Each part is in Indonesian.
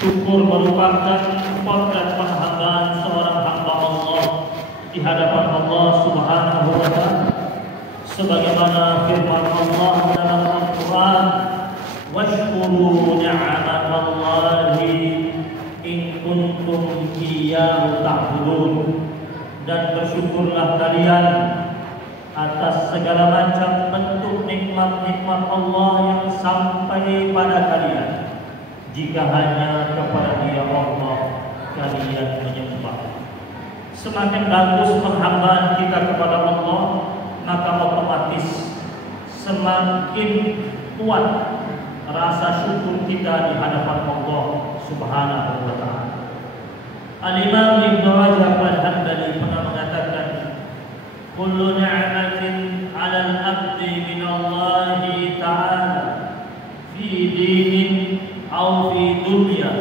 Syukur merupakan potret penghambaan seorang hamba Allah di hadapan Allah Subhanahu wa Ta'ala, sebagaimana firman Allah dalam Al-Quran, washkuru ni'matallahi in kuntum iyyahu ta'budun, dan bersyukurlah kalian atas segala macam bentuk nikmat-nikmat Allah yang sampai pada kalian, jika hanya kepada Dia Allah kalian menyembah. Semakin bagus penghambaan kita kepada Allah, maka otomatis semakin kuat rasa syukur kita di hadapan Allah Subhanahu wa Ta'ala. Al-Imam Ibn Rajab Al-Hambali pernah mengatakan, kullu ni'matin 'ala al-'abdi min Allah Ta'ala fi dinin aw fi dunya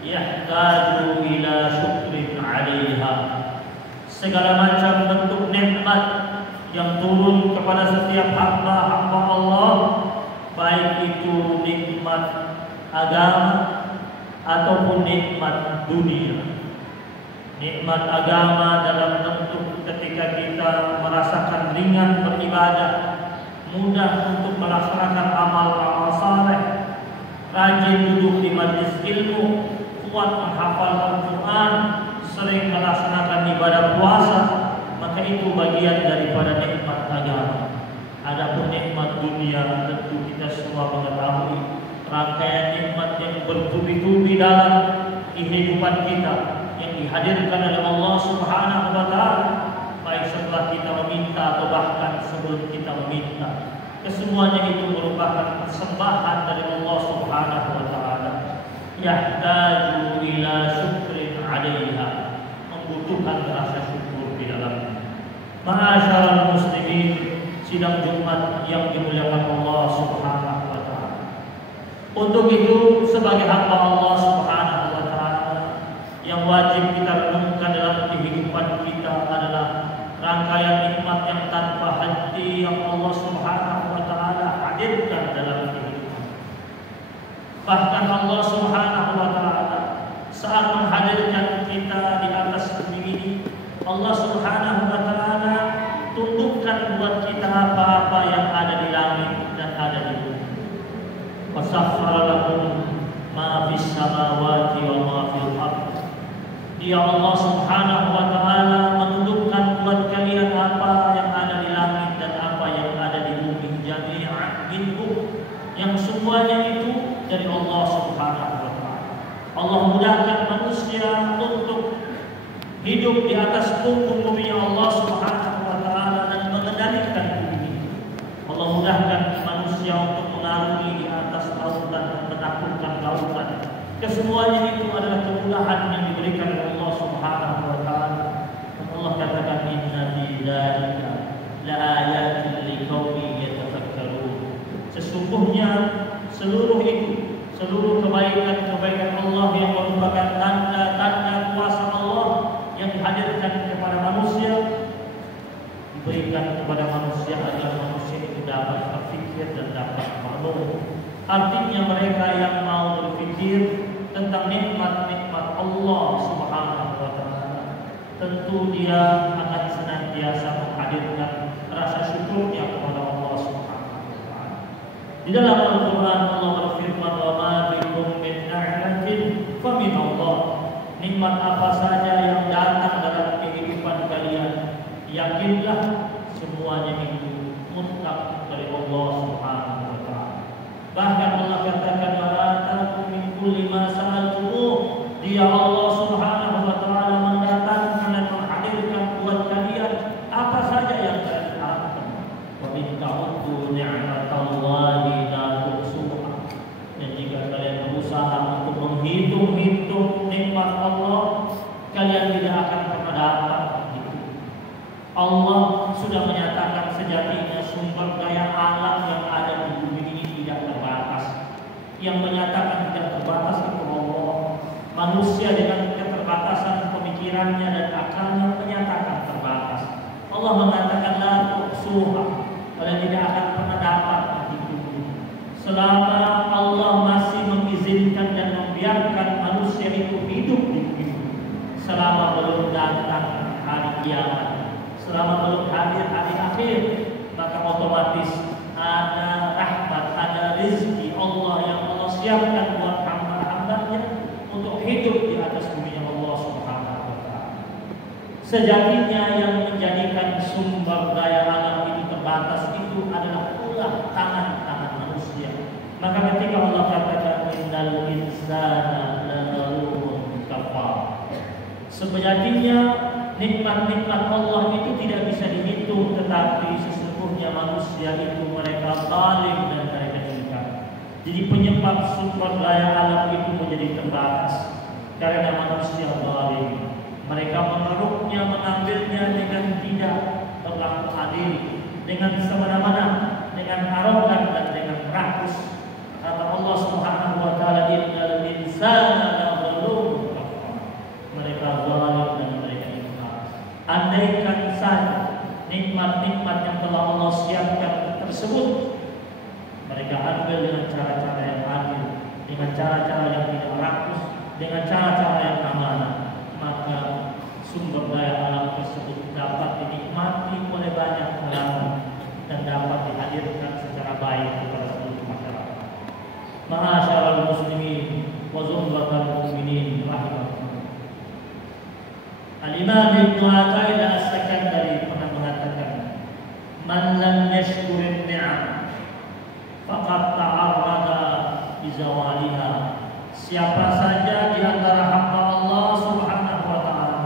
yahtaju ila syukrin 'alaiha. Segala macam bentuk nikmat yang turun kepada setiap hamba-hamba Allah, baik itu nikmat agama ataupun nikmat dunia. Nikmat agama dalam bentuk ketika kita merasakan ringan beribadah, mudah untuk melaksanakan amal-amal saleh, rajin duduk di majelis ilmu, kuat menghafal Al-Quran, sering melaksanakan ibadah puasa, maka itu bagian daripada nikmat agama. Adapun nikmat dunia, tentu kita semua mengetahui rangkaian nikmat yang bertubi-tubi dalam kehidupan kita yang dihadirkan oleh Allah Subhanahu wa Ta'ala, baik setelah kita meminta atau bahkan sebelum kita meminta. Kesemuanya itu merupakan persembahan dari Allah Subhanahu wa Ta'ala. Yahtaju ila syukrin 'alaiha, membutuhkan rasa syukur di dalamnya. Ma'asyiral muslimin, sidang Jumat yang dimuliakan Allah Subhanahu wa Ta'ala. Untuk itu, sebagai hamba Allah Subhanahu wa Ta'ala, yang wajib kita renungkan dalam kehidupan kita adalah rangkaian nikmat yang tanpa henti yang Allah Subhanahu wa Ta'ala hadirkan dalam kehidupan. Bahkan Allah Subhanahu wa Ta'ala saat menghadirkan kita di atas bumi ini, Allah Subhanahu wa Ta'ala tundukkan buat kita apa-apa yang ada di langit dan ada di bumi. Wasakhkhara lakum ma fis samawati wa ma fil ardh. Dia Allah Subhanahu wa Ta'ala menundukkan buat kalian apa yang ada di langit dan apa yang ada di bumi, jami'an minhu, yang semuanya itu dari Allah Subhanahu wa Ta'ala. Allah mudahkan manusia untuk hidup di atas punggung bumi Allah Subhanahu wa Ta'ala dan mengendalikan bumi. Allah mudahkan manusia untuk mengarungi di atas lautan dan menaklukkan lautan. Kesemuanya itu adalah kemudahan yang diberikan oleh Allah Subhanahu wa Ta'ala. Allah katakan, inna fi dzalika laayatin liqaumin yatafakkarun. Sesungguhnya seluruh itu, seluruh kebaikan-kebaikan Allah yang merupakan tanda-tanda kuasa Allah yang dihadirkan kepada manusia, diberikan kepada manusia agar manusia itu dapat berpikir dan dapat maklum. Artinya mereka yang mau berpikir tentang nikmat-nikmat Allah Subhanahu wa Ta'ala, tentu dia akan senantiasa menghadirkan rasa syukurnya kepada Allah Subhanahu wa Ta'ala. Di dalam Al-Quran Allah berfirman, wa ma bikum min ni'matin fa min Allah. Nikmat apa saja yang datang dalam kehidupan kalian, yakinlah semuanya itu mutlak dari Allah Subhanahu wa Ta'ala. Bahkan Allah katakan, wa atakum min kulli ma sa'altumuh. Dia Allah Subhanahu wa Ta'ala mendatangkan dan menghadirkan buat kalian apa saja yang kalian harapkan. Wa in ta'uddu ni'matallahi la tuhsuha. Dan jika kalian berusaha untuk menghitung-hitung nikmat Allah, kalian tidak akan pernah dapat. Allah sudah menyatakan sejatinya sumber daya alam yang ada di bumi ini tidak terbatas. Yang menyatakan tidak terbatas itu Allah. Manusia dengan keterbatasan pemikirannya dan akalnya menyatakan terbatas. Allah mengatakan la tuhsuha, kalian tidak akan pernah dapat menghitung. Selama Allah masih mengizinkan dan membiarkan itu hidup di bumi selama belum datang hari kiamat, selama belum hadir hari akhir, maka otomatis ada rahmat, ada rezeki Allah yang Allah siapkan buat hamba-hambanya untuk hidup di atas bumi Allah Subhanahu wa Ta'ala. Sejatinya yang menjadikan sumber daya alam itu terbatas itu adalah ulah tangan-tangan manusia. Maka ketika Allah katakan innal insana lazalumun kafar, sejatinya nikmat-nikmat Allah itu tidak bisa dihitung, tetapi sesungguhnya manusia itu mereka zalim dan mereka ingkar. Jadi penyebab sumber daya alam itu menjadi terbatas karena manusia zalim. Mereka mengeruknya, mengambilnya dengan tidak berlaku adil, dengan semena-mena, dengan arogan dan dengan rakus. Kata Allah Subhanahu wa Ta'ala, innal insana lazalumun kafar. Mereka zalim dan mereka ingkar. Andaikan saja nikmat-nikmat yang telah Allah siapkan tersebut mereka ambil dengan cara-cara yang adil, dengan cara-cara yang tidak rakus, dengan cara-cara yang amanah, maka sumber daya alam tersebut dapat dinikmati oleh banyak orang dan dapat dihadirkan secara baik kepada seluruh masyarakat. Ma'asyiral muslimin wa zumratal mu'minin rahimakumullah. Al-Imam Ibnu Athaillah As-Sakandari pernah mengatakan, man lam yashkurin ni'am faqad ta'arrada bizawaliha. Siapa saja di antara hamba Allah Subhanahu wa Ta'ala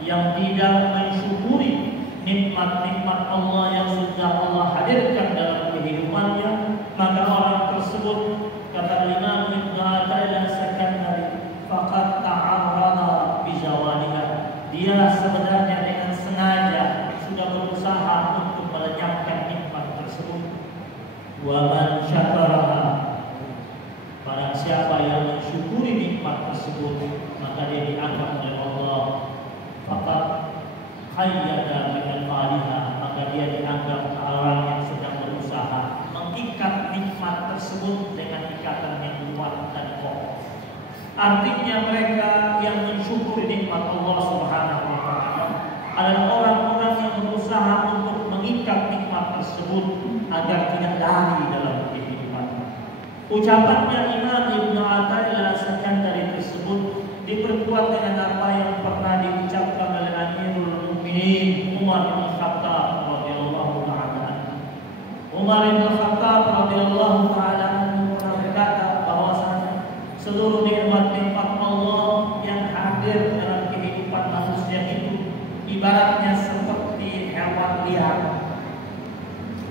yang tidak mensyukuri nikmat-nikmat Allah yang sudah Allah hadirkan dalam kehidupannya, maka orang tersebut, kata Imam Ibnu Athaillah As-Sakandari, faqad ta'arrada bizawaliha. Dia sebenarnya dengan sengaja sudah berusaha untuk melenyapkan nikmat tersebut. Wa man syakaraha, barang siapa yang mensyukuri nikmat tersebut, maka dia dianggap oleh Allah faqad hayyada min al-maliha, maka dia dianggap orang yang sedang berusaha mengikat nikmat tersebut dengan ikatan yang kuat dan kokoh. Artinya mereka yang mensyukuri nikmat Allah Subhanahu wa Ta'ala adalah orang-orang yang berusaha untuk mengikat nikmat tersebut agar tidak lari dalam kehidupan. Ucapannya Imam Ibnu Athaillah As-Sakandari tersebut diperkuat dengan apa yang pernah diucapkan oleh Amirul Mukminin Umar bin Khattab radhiyallahu taala. Umar bin Khattab radhiyallahu taala pernah berkata bahwasanya seluruh nikmat-nikmat Allah yang hadir dalam kehidupan manusia itu ibaratnya seperti hewan liar.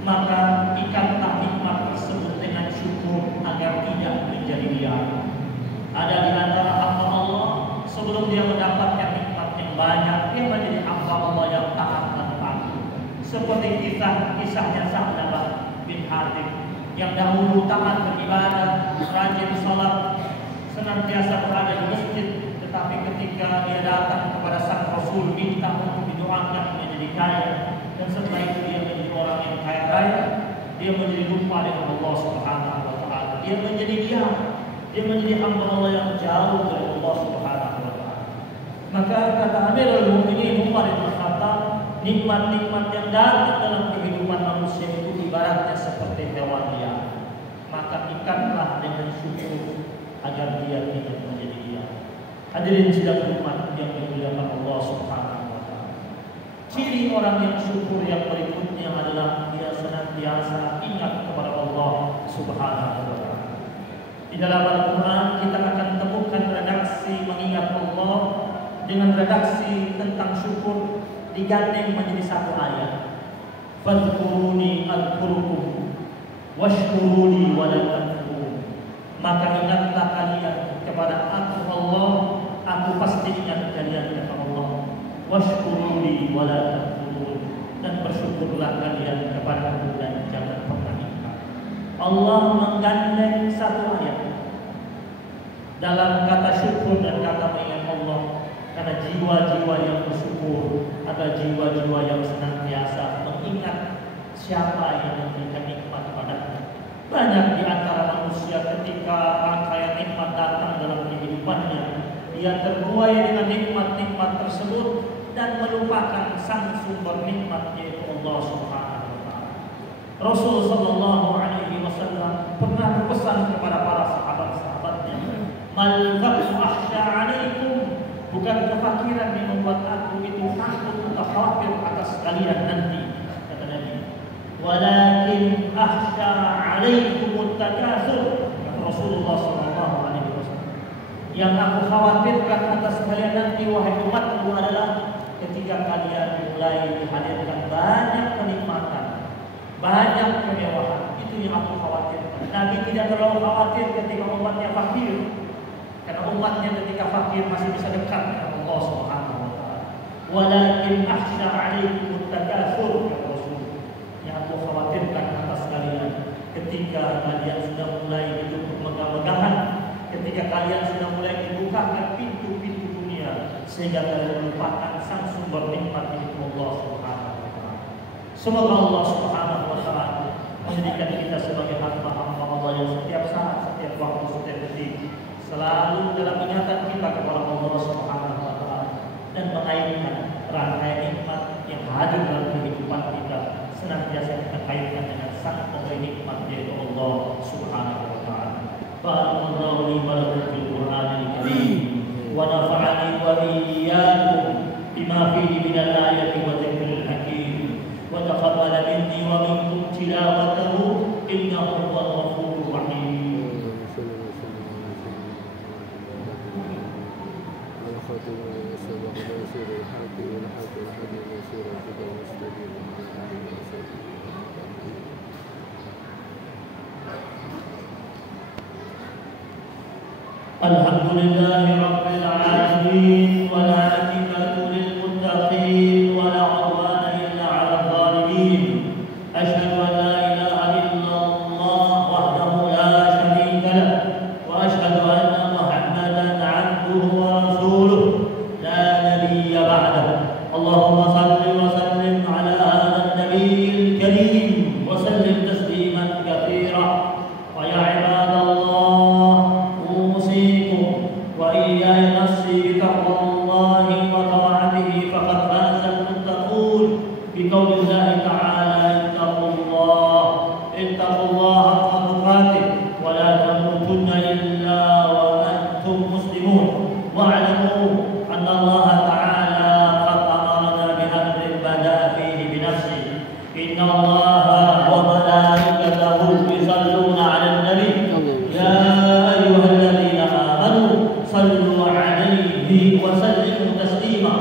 Maka ikatlah nikmat tersebut dengan syukur agar tidak menjadi liar. Ada di antara hamba Allah sebelum dia mendapatkan nikmat yang banyak, dia menjadi hamba Allah yang taat dan patuh. Seperti kisahnya Sa'labah bin Harith yang dahulu taat beribadah, rajin salat, senantiasa berada di masjid, tetapi ketika dia datang kepada sang Rasul minta untuk didoakan menjadi kaya, dan setelah itu dia menjadi orang yang kaya raya, dia menjadi lupa dengan Allah Subhanahu wa Ta'ala. Dia menjadi diam, dia menjadi hamba Allah yang jauh dari Allah Subhanahu wa Ta'ala. Maka kata Amirul Mukminin Umar bin Khattab, nikmat-nikmat yang datang dalam kehidupan manusia itu ibaratnya seperti hewan liar. Maka ikatlah dengan syukur agar dia tidak menjadi diam. Hadirin sidang umat yang dimuliakan Allah Subhanahu wa Ta'ala. Ciri orang yang syukur yang berikutnya adalah dia senantiasa ingat kepada Allah Subhanahu wa Ta'ala. Di dalam Al-Quran kita akan temukan redaksi mengingat Allah dengan redaksi tentang syukur digandeng menjadi satu ayat. Fadhkuruni adhkurukum washkuruni wa la takfurun. Maka ingatlah kalian kepada aku Allah, aku pasti ingat kalian kepada Allah. Washkuruni wa la takfurun, dan bersyukurlah kalian kepada aku dan jangan pernah ingkar. Allah menggandeng satu ayat dalam kata syukur dan kata mengingat Allah, karena jiwa-jiwa yang bersyukur adalah jiwa-jiwa yang senantiasa mengingat siapa yang memberikan nikmat kepadanya. Banyak di antara manusia ketika rangkaian nikmat datang dalam kehidupannya, ia terbuai dengan nikmat-nikmat tersebut dan melupakan sang sumber nikmat yaitu Allah Subhanahu wa taala. Rasul sallallahu alaihi wasallam pernah berpesan kepada para sahabat-sahabatnya, "Mal faqru akhsha 'alaikum." Bukan kefakiran yang membuat aku itu takut atau khawatir atas kalian nanti, kata Nabi. Walakin akhsha 'alaikumut takatsur, kata Rasulullah sallallahu alaihi wasallam. Yang aku khawatirkan atas kalian nanti wahai umatku adalah ketika kalian mulai dihadirkan banyak kenikmatan, banyak kemewahan. Itu yang aku khawatirkan. Nabi tidak terlalu khawatir ketika umatnya fakir. Karena umatnya ketika fakir masih bisa dekat dengan Allah Subhanahu wa taala. Walakin akhsha 'alaikumut takatsur, ya Rasul. Yang aku khawatirkan atas kalian ketika kalian sudah mulai hidup bermegah-megahan, ketika kalian sudah mulai dibukakan pintu-pintu dunia sehingga kalian melupakan sang sumber nikmat itu Allah Subhanahu wa taala. Semoga Allah Subhanahu wa taala menjadikan kita sebagai hamba-hamba Allah yang setiap saat, setiap waktu, setiap detik selalu dalam ingatan kita kepada Allah Subhanahu wa taala dan mengaitkan rangkaian nikmat yang hadir dalam kehidupan kita senantiasa kita kaitkan dengan sang pemberi nikmat yaitu Allah Subhanahu wa taala. Barakallahu li wa lakum fil Qur'anil Karim wa nafa'ani wa iyyakum bima fihi minal ayati wa dzikril hakim wa taqabbal minni wa minkum tilawatahu innahu huwal ghafurur rahim. Alhamdulillahi rabbil alamin wal 'aqibatu lil muttaqin wa la 'udwana illa 'alal zalimin. Asyhadu an la ilaha illallah wahdahu la syarika lah wa asyhadu anna Muhammadan 'abduhu wa rasuluh la nabiyya ba'dahu. Allahumma shalli wa sallim 'ala hadzal nabiyil karim wa sallim tasliman katsira. Wa ya 'ibadallah وإياي نفسي بتقوى الله وطاعته فقد فاز المتقون بقول الله تعالى اتقوا الله حق تقاته ولا تموتن إلا وأنتم مسلمون واعلموا أن الله تعالى قد أمرنا بأمر بدأ فيه بنفسه إن الله وملائكته يصلون على النبي يا أيها الذين آمنوا صلوا عليه وسلموا تسليما.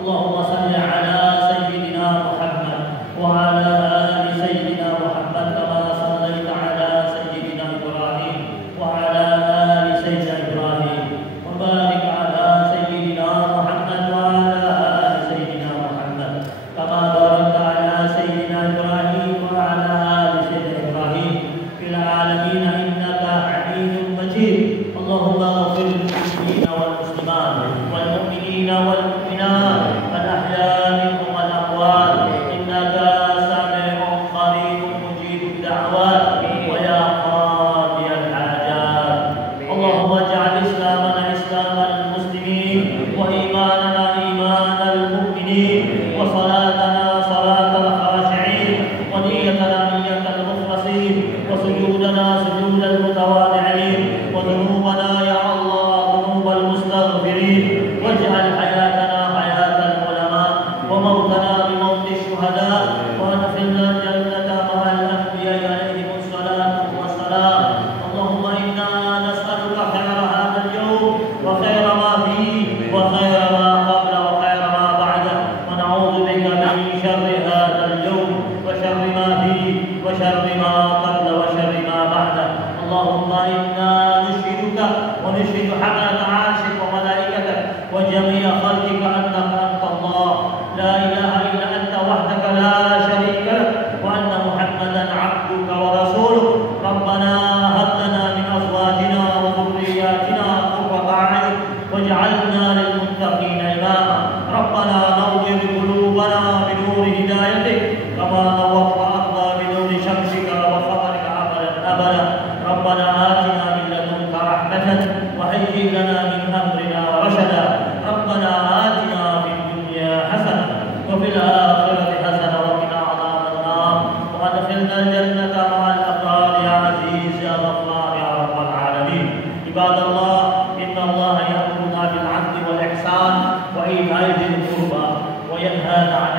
اللهم صل على سيدنا محمد وعلى آل سيدنا محمد كما صليت على سيدنا إبراهيم وعلى آل سيدنا إبراهيم وبارك على سيدنا محمد وعلى آل سيدنا محمد كما باركت على سيدنا إبراهيم وعلى آل سيدنا إبراهيم في العالمين إنك حميد مجيد. اللهم اغفر للمسلمين والمسلمات والمؤمنين والمؤمنات الأحياء منهم والأموات إنك سميع قريب مجيب الدعوات ويا قاضي الحاجات. اللهم اجعل إسلامنا إسلام المسلمين وإيماننا إيمان المؤمنين وصلاتنا صلاة الخاشعين ونيتنا نية المخلصين وسجودنا سجود المتواضعين وذنوبنا يا الله ذنوب المستغفرين واجعل حياتنا حياة العلماء وموتنا بموت الشهداء وادخلنا الجنة مع الأنبياء عليهم الصلاة والسلام. اللهم إنا نسألك خير هذا اليوم وخير ما فيه وخير ما قبل وخير ما بعده ونعوذ بك من شر هذا اليوم وشر ما فيه وشر ما قبل وشر ما بعده. اللهم إنا نشهدك ونشهد حملة عرشك وملائكتك وجميع خلقك أنك أنت الله لا إله إلا أنت وحدك لا شريك لك وأن محمدا عبدك ورسولك. ربنا هب لنا من أزواجنا وذرياتنا قرة أعين واجعلنا للمتقين إماما. ربنا نور قلوبنا بنور هدايتك كما نورت أرضا بنور شمسك وقمرك أبدا. ربنا آتنا من لدنك رحمة وهيئ لنا من أمرنا رشدا. ziarah ya rabbal alamin. Ibadallah, inna Allah ya'muruna bil 'adli wal ihsan wa ita'i dzil qurba wa yanhana